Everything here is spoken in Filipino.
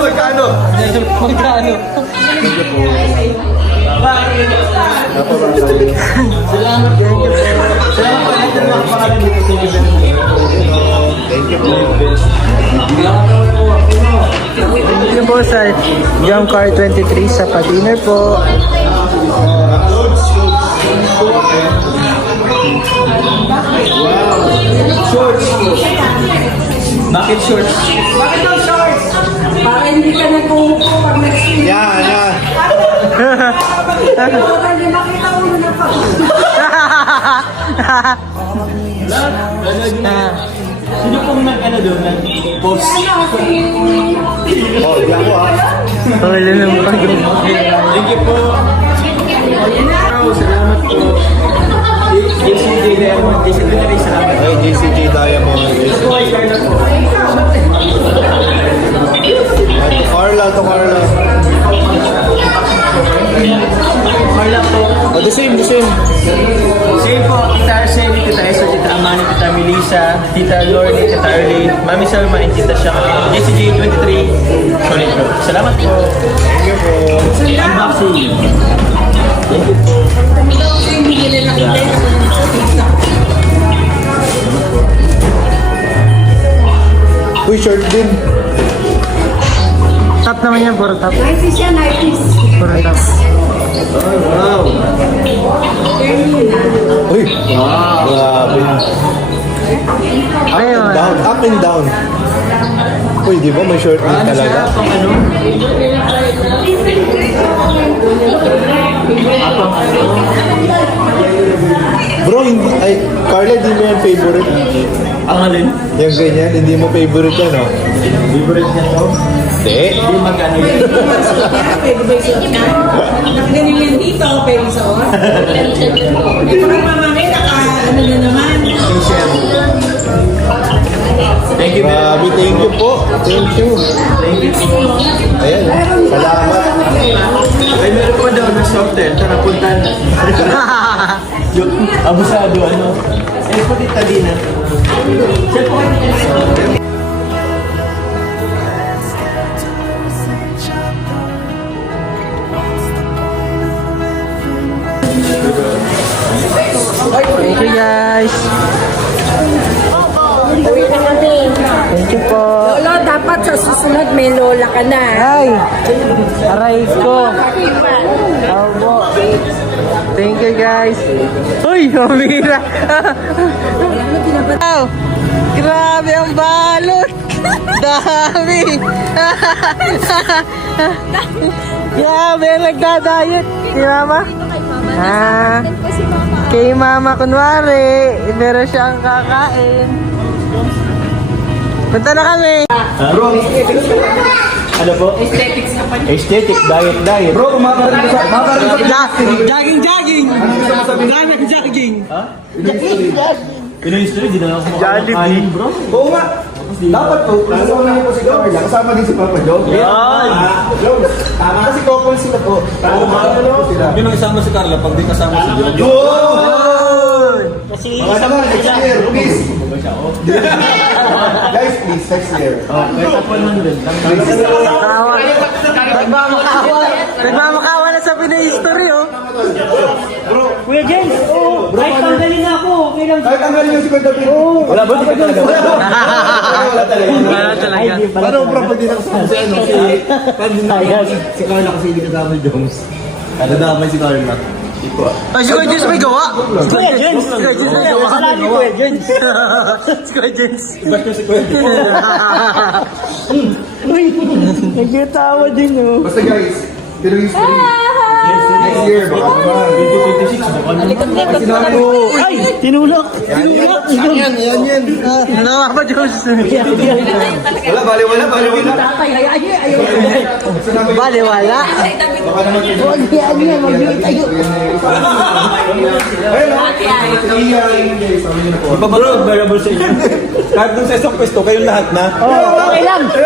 magkano? Magkano? Salamat po. Salamat po. Thank you po. Thank you po sa Jump Car 23 sa pa-dinner po. Shorts. Bakit shorts? Bakit daw shorts? Para hindi ka nag-uupo pag nag-swimming. Yan, yan. Para hindi makita mo na pa. Sino pong nag-ano doon? Nag-post? Oh, di ako ah. Wala naman pag Thank you po. Salamat po. JCJ Diamond. JCJ na rin salamat. Ay, JCJ Diamond. Carla to Carla. Carla po. Oh, the same, the same. Same po, Tita Arceli, Tita Esther, Tita Amani, Tita Melissa, Tita Lordy, Tita Arlene, Mami Salma, and Tita Shaka. JCJ 23. Solid bro. Salamat po. Thank you po. Unboxing. Thank you po. Uy, short din. top naman yan, puro top. 90s yan, 90s. Puro top. Oh, wow. Uy, wow. Grabe. Up and down, up and down. Uy, di ba may short din talaga? Bro, hindi, ay, Carla, di mo yan favorite? Ang alin? Yung ganyan, hindi mo favorite yan, no? Favorite yan, no? Hindi. Hindi magkano yun. Pwede ba isuot na? Ganun yan dito, pwede isuot. Eh, parang mamamay, ano na naman. Thank you, Grabe, thank you po. Thank you. Thank you. Ayan, salamat. Ay, meron pa daw na software. Tara, puntahan na. Yung abusado, ano? Eh, pati talina. Siya po kayo. Thank you guys. Uwi na kami. Thank you po. Lolo, dapat sa susunod may lola ka na. Ay! Aray ko. Opo. Thank you guys. Uy, mamira. Wow! Grabe ang balot. Dami. Grabe, nagda-diet. Si mama? Kay mama kunwari. Meron siyang kakain. Punta na kami. Bro, ano po? Aesthetics na pa. Aesthetic, diet. Bro, kumakaroon ka sa... Jogging! Jogging! Ha? Pinoy-history, di na ako makakain, bro. Oo nga. Dapat po, kasama niyo po si Carla, kasama din si Papa Joe. Yan! Tama. Kasi couple sila po. Tama. Yun ang isama si Carla pag di kasama si Joe. Yun! Mga naman, next year, please. Guys, please, next year. Kahit ako lang din. Nagmamakawa na sa Pinoy-history, oh. Bro, Kuya James, kahit tanggalin na ako, okay lang. kahit ang galing yung si Kuya David. Wala ba? Wala talaga. Wala talaga. Paano bro, pag di nakasama si ano? Pag di nakasama si Carla kasi hindi kasama si Jones. Nadamay si Carla. Iko. Ay, si Kuya James may gawa. Si Kuya James may gawa. Si Kuya James. Si Kuya James. Ba't yung si Kuya James? Uy, nagkatawa din, oh. Basta guys, pero history. Next year, baka naman. 2026, baka naman. Ay, tinulak. Yan. Nawa pa, Diyos. Wala, baliwala. Baliwala. Baka naman. Ipabalog, variable sa inyo. Kahit dun sa isang pwesto, kayong lahat na. Okay lang.